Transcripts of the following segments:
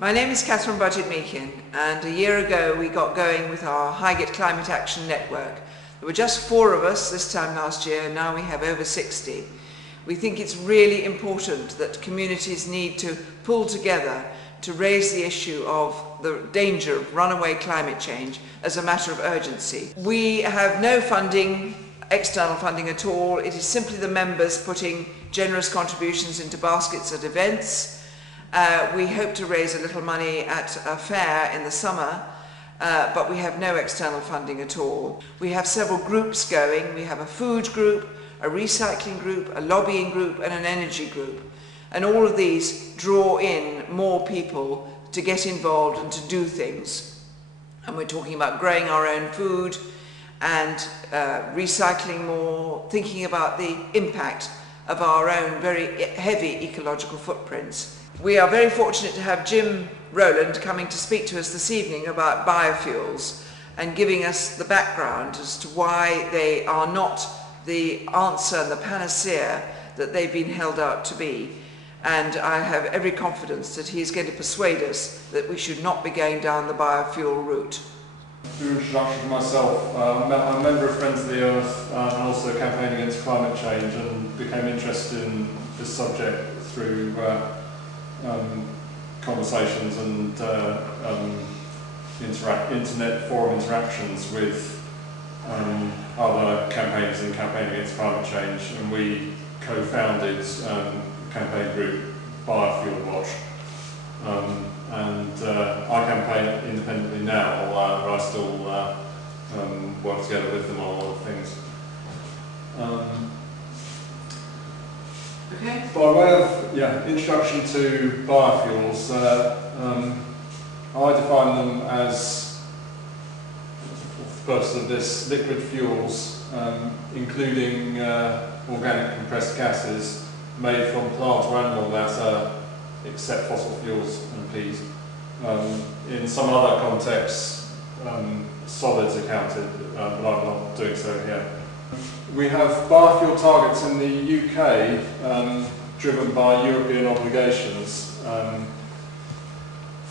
My name is Catherine Budget-Meakin, and a year ago we got going with our HiCAN Climate Action Network. There were just 4 of us this time last year, and now we have over 60. We think it's really important that communities need to pull together to raise the issue of the danger of runaway climate change as a matter of urgency. We have no funding, external funding at all. It is simply the members putting generous contributions into baskets at events. We hope to raise a little money at a fair in the summer, but we have no external funding at all. We have several groups going. We have a food group, a recycling group, a lobbying group, and an energy group. And all of these draw in more people to get involved and to do things. And we're talking about growing our own food and recycling more, thinking about the impact of our own very heavy ecological footprints. We are very fortunate to have Roland coming to speak to us this evening about biofuels and giving us the background as to why they are not the answer and the panacea that they've been held out to be. And I have every confidence that he's going to persuade us that we should not be going down the biofuel route. Through introduction to myself, I'm a member of Friends of the Earth and also campaigning against climate change, and became interested in this subject through conversations and internet forum interactions with other campaigners in campaigning against climate change, and we co-founded a campaign group Biofuel Watch. I campaign independently now, but I still work together with them on a lot of things. Okay. By way of introduction to biofuels, I define them as, for the purpose of this, liquid fuels, including organic compressed gases made from plant or animal matter, except fossil fuels and peat. In some other contexts, solids are counted, but I'm not doing so here. We have biofuel targets in the UK driven by European obligations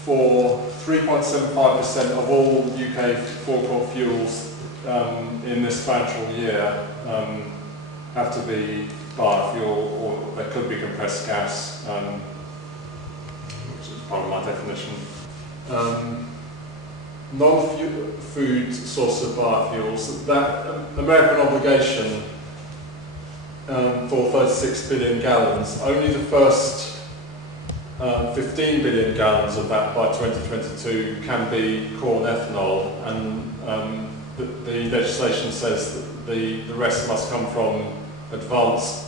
for 3.75% of all UK forecourt fuels in this financial year have to be biofuel, or they could be compressed gas, which is part of my definition. Non-food source of biofuels, that American obligation for 36 billion gallons, only the first 15 billion gallons of that by 2022 can be corn ethanol, and the legislation says that the rest must come from advanced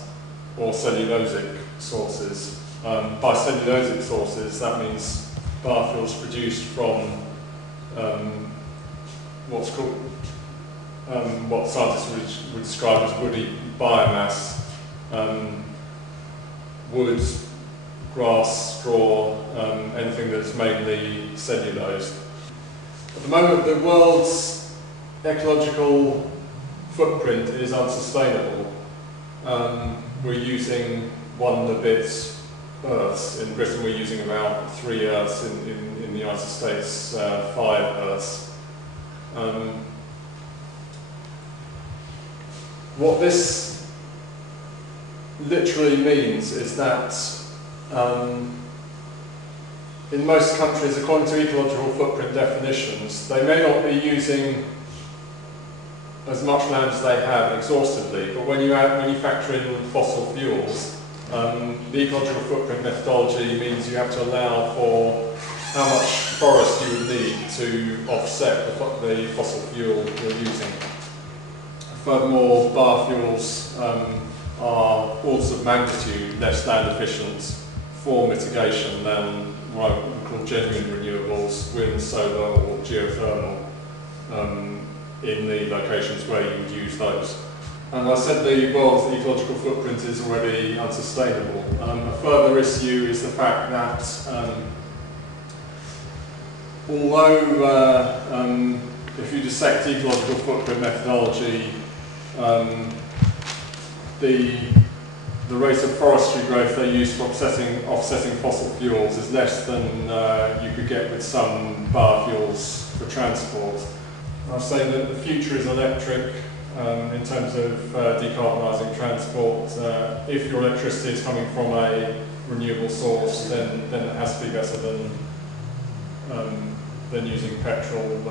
or cellulosic sources. By cellulosic sources, that means biofuels produced from what scientists would describe as woody biomass, wood, grass, straw, anything that's mainly cellulose. At the moment, the world's ecological footprint is unsustainable. We're using 1 and a bit Earths. In Britain, we're using about 3 Earths. In the United States, 5 Earths. What this literally means is that in most countries, according to ecological footprint definitions, they may not be using as much land as they have exhaustively, but when you factor in fossil fuels, the ecological footprint methodology means you have to allow for how much forest you would need to offset the fossil fuel you're using. Furthermore, biofuels are orders of magnitude less land efficient for mitigation than what I would call genuine renewables, wind, solar or geothermal, in the locations where you would use those. And I said the world's ecological footprint is already unsustainable. A further issue is the fact that although if you dissect ecological footprint methodology, the the rate of forestry growth they use for offsetting fossil fuels is less than you could get with some biofuels for transport. I'd say that the future is electric in terms of decarbonising transport. If your electricity is coming from a renewable source, then it has to be better than using petrol.